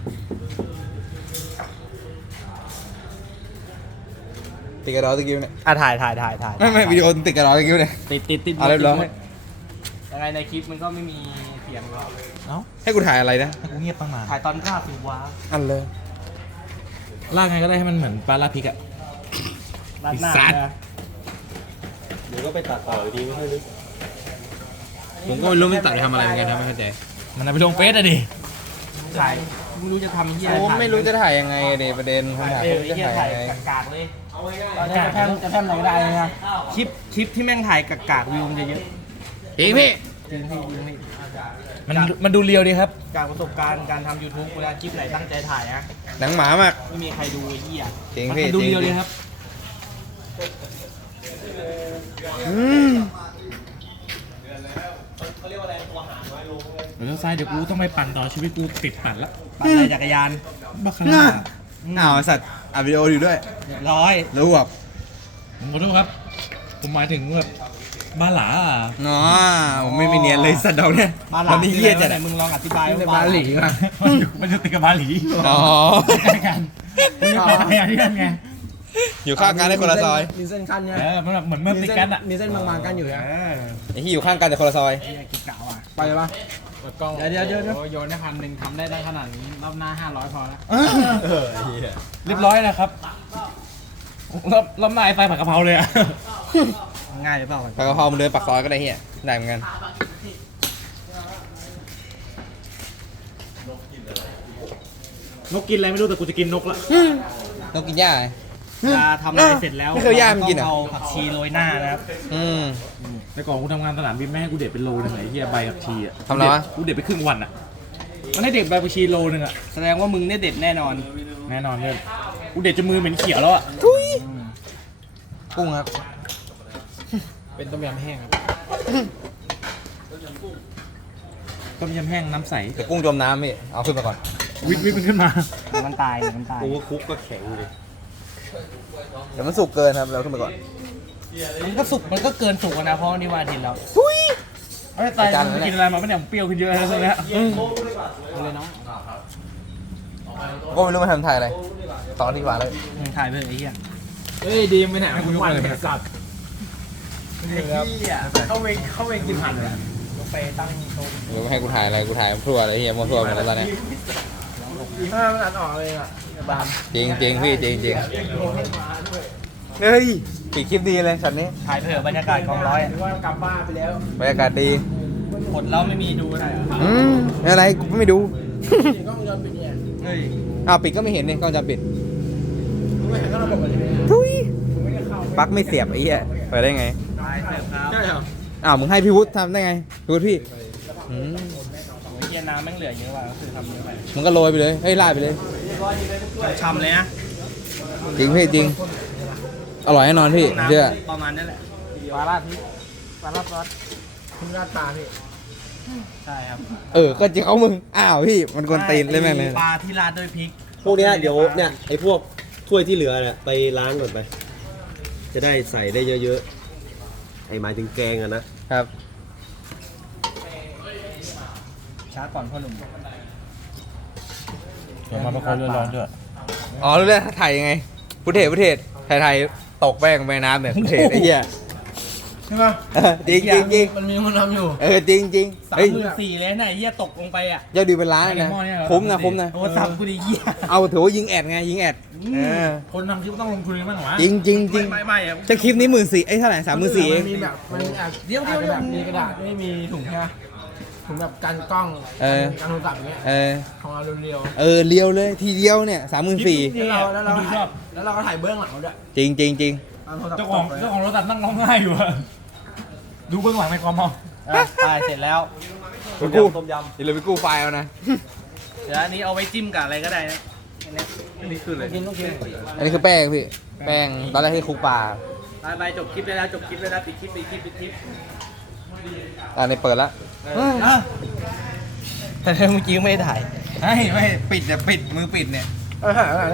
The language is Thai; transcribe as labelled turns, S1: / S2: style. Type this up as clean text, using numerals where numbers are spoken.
S1: ติดกระดอตะกิ้วเนี่ย
S2: ถ่าย
S1: ไม่วิดีโอติดกระดอตะกิ้วเนี่ย
S2: ติด
S1: เอาเรียบร้อย
S2: ยังไงในคลิปมันก็ไม่มีเสียงหรอกเอ้า
S1: ให้กูถ่ายอะไรนะ
S3: กูเงียบตั้งนาน
S2: ถ่ายตอนกล้าสิว้า
S1: อันเลย
S3: ลากไงก็ได้ให้มันเหมือนปลาลาพริกอะ
S2: ด้านหน้า
S1: สัตว์
S2: นะเดี๋ยวก็ไปตัดต่ออยู่ดีไม่ค่อยรู้
S1: ผมก็ไม่รู้มันตัดทำอะไรเหมือนกันนะไม่เข้าใจ
S3: มันเอาไปลงเฟซอะดิ
S2: ถ่ายไม่รู้จะทำเหี้ย
S1: ผมไม่รู้จะถ่ายยังไงเดประเด็นผมถาม
S2: เอ
S1: ผ
S2: อ
S1: ม
S2: ไอ้
S1: จะ
S2: เหี้ย
S1: ถ่าย
S2: ถ่าย
S1: ยังไง
S2: กากๆเลยตอนนี้จะแพร่มไหนก็ได้เลยนะคลิปที่แม่งถ่ายกากๆวิวมันจะเยอะ
S1: จริงพี่
S2: จริงพี่จริงพี่
S3: มันดูเรียวดีครับ
S2: จากประสบการณ์การทำ YouTube เวลาคลิปไหนตั้งใจถ่ายนะ
S1: หนังหมามาก
S2: ไม่มีใครดูไอ้เหี้ย
S1: จริง
S3: มัน
S1: พี่
S3: ดู
S1: จริง
S3: เรียวดีครับ
S1: อืม
S3: เดี๋ยวซ้ายเดี๋ยวกูต้องไปปั่นต่อชีวิตกูติดปั่นละ
S2: ปั่นในจักรยาน
S3: บัคคาร่า
S1: อ้าวสัตว์อัดวิดีโออยู่ด้วย
S2: เรียบร้อย
S1: รู้แบบ
S3: ผมขอโทษครับ ผมหมายถึงแบบบ้าหลาอะ
S1: เนาะผมไม่มีเนียนเลยสัตว์เราเนี่ย
S2: มาหลั
S1: มันนี่เหี้ยจัด
S2: ไหน
S1: อะ
S2: มึงลองอธิบายว่า
S1: บาหลีมา
S3: มันจะติดกับบาหลี
S1: อ๋อ
S3: ใกล้กันมึงจะไปอะไรที่นั่นไง
S1: อยู่ข้างกันได้คนละซอย
S2: มีเส้นขั้นเนี่ย
S3: มันแบบเหมือนเมื่อติดกันอะ
S2: มีเส้นบางๆกันอยู่นะ
S1: ไอ้ที่อยู่ข้างกันแต่คนละซอย
S2: ไอ้กิ๊กเก๋าอ่ะ
S1: ไปเลยปะ
S2: เปิดกล้องเดี๋ยวโยนได้1,000ทำได้ขนาดนี้รอบหน้า500พอแล้ว
S3: เรียบร้อยนะครับแล้วนายไปผัดกะเพราเลยอะ
S2: ง่ายหรือเปล่า
S1: ปากกระเพรามันเดินปากซอยก็ได้เฮียได้เหมือนกัน
S3: นกกินอะไรไม่รู้แต่กูจะกินนกละ
S1: นกกินหญ้าไง
S2: จะทำอะไรเสร็จแล้ว
S1: ไม่เคยย่างมันกินเหรอ
S2: เอาผักชีโรยหน้านะครับ
S1: อืม
S3: แต่ก่อนกูทำงานสนามบินแม่ให้กูเด็ดเป็นโลนึงไอ้เหี้ยใบผักชีอะ
S1: ทำอะไรวะ
S3: กูเด็ดไปครึ่งวันอะมันให้เด็ดใบผักชีโลนึงอะ
S2: แสดงว่ามึงเนี่ยเด็ดแน่นอน
S3: แน่นอนเลยกูเด็ดจนมือเหม็นเขียวแล้วอะ
S1: ทุยกุ้งครับ
S2: เป็นต้มยำแห้งครับ
S3: ต้มยำแห้งน้ำใส
S1: แต่กุ้งจมน้ำพี่เอาขึ้นมาก่อน
S3: วิบมันขึ้นมา
S2: มันตายมันตาย
S4: คุกก็แข็งเลย
S1: เดี๋ยวมันสุกเกินครับเราขึ้นมาก่อน
S2: มันก็สุกมันก็เกินสุกนะเพราะนี่วันอาทิตย์แล้ว
S1: ทุย
S3: ไอ้ยตายมึงกินอะไรมาไม่เนี่ยเปรี้ยวขึ้นเยอะแล้วตอนเนี้ย
S2: เอาเลยน้อง
S1: ก็ไม่รู้มาทำถ่ายอะไรตอนที่หวานเลย
S2: ถ่ายไปเลยไอ้เหี้ย
S3: เฮ้ยดีไม่ไหนกูยกอะไรไปสัตว์
S2: ไอ้เหี้ยเข้าเวงกินผัดเลยลงไปตั้งโต๊ะ
S1: หรือไม่ให้กูถ่ายอะไรกูถ่ายทั่วเลยเฮียมั่วทั่วหมดแล้วตอนเนี้ย
S2: มันอัดออกเลยอ่ะบาม
S1: จริงจริงพี่จริงจริงเฮ้ยปิดคลิปดีเลยช็อตนี้
S2: ถ่ายเผื่อบรรยากาศกองร้อยว่ากลับบ้านไปแล้ว
S1: บรรยากาศดี
S2: ผลแล้วไม่มีดูอะไรเหรอ
S1: ไม่อะไรกูไม่ดู
S2: กล้องวงจรปิดเนี่ยเฮ้ย
S1: อ้าวปิดก็ไม่เห็นนี่กล้องจะปิด
S2: ไม่เห็นก็ระบบอะไรเนี่ย
S1: ทุยปลั๊กไม่เสียบไอ้เหี้ยเปิดได้ไง
S2: ถ่ายเสร็จครับใช่เหรอ
S1: อ้าวมึงให้พี่วุฒิทำได้ไงพี่วุฒิพี่อืม
S2: โอ้ยเหี้ยน้ำแม่งเหลือเยอะว่ะก็คือทำเยอะไป
S1: มึงก็โรยไปเลยเฮ้ยราดไปเลย
S2: ชำเลยนะ
S1: จริงพี่จริงอร่อยแน่นอนพี่เชื่อ
S2: ประมาณนั้นแหละปลาลาดพริกปลาลาดซอสคุณราดปลาพี่ใช่ครับ
S1: ก็จริงเขามึงอ้าวพี่มันกวนตีนเลยแม่งเลย
S2: ปลาที่ราดด้วยพริก
S4: พวกเนี้ยเดี๋ยวเนี่ยไอ้พวกถ้วยที่เหลือเนี่ยไปล้างก่อนไป จะได้ใส่ได้เยอะๆ ไอ้หมายถึงแกงอะนะ
S1: ครับ
S2: ชาร์จก่อนพ่อหนุ่ม
S3: เดี๋ยวมาประคองเรือร้อนด้วย
S1: อ๋อรู้แล้วถ่ายยังไงพุทเทศไทยตกแป้งไปน้ำเนี่ยพุทเทศไอ้เหี้ย
S2: ใช่ไหม
S1: จริงจริงจริง
S2: มันมีคนทำอยู่
S1: จริงจริงเฮ้ย
S2: 34,000เลยนะไอ้เหี้ยตกลงไปอ่ะ
S1: ยอดดีเป็นล้านเลยนะคุ้มนะคุ้มนะ
S2: โอ้สับกูดิเหี้ย
S1: เอาถือว่ายิงแอดไงยิงแอด
S3: คนทำคลิปต้องลงทุนบ้างเหรอวะ
S1: จริงจริงจริง
S2: ไม่อ่ะ
S1: จะคลิปนี้14,000เท่าไหร่34,000เอง
S5: มีแบบมันอาจ
S2: เดี๋ยว
S5: แบบมีกระดาษไม่มีถุงใช่ไหมถุงแบบกันกล้องกันโทรศัพท์อย่างเงี้ยของเราเรียว
S1: เลียวเลยทีเดียวเนี่ย34,000
S5: ๆแล้วเรา
S3: ดูชอบ
S5: แล้วเราก็ถ่ายเบื้องหลังเราด้วย
S1: จริงจริงจริง
S5: เอาโทรศัพท์
S3: เจ้าของรถตัดนั่งร้องไห้อยู่อะดูเบื้องหลังในความมอง
S2: ตายเสร็จแล้ว
S1: ไปกู้ต้มยำอย่าลืมไปกู้ไฟล์เอานะ
S2: เดี๋ยวอันนี้เอาไว้จิ้มกับอะไรก็ได้นะอันนี้คืออะไรกินต้องกิน
S1: อันนี้คือแป้งพี่แป้งตอนแรกที่คลุกปลา
S2: ไปจบคลิปได้แล้วจบคลิปได้แล้วปิดคลิปปิดคลิปปิดคลิป
S1: อันนี้เปิดแล้ว
S2: แต่เมื่อกี้ไม่ได้ถ่าย
S1: ไม่ปิดเนี่ยปิดมือปิดเนี่ย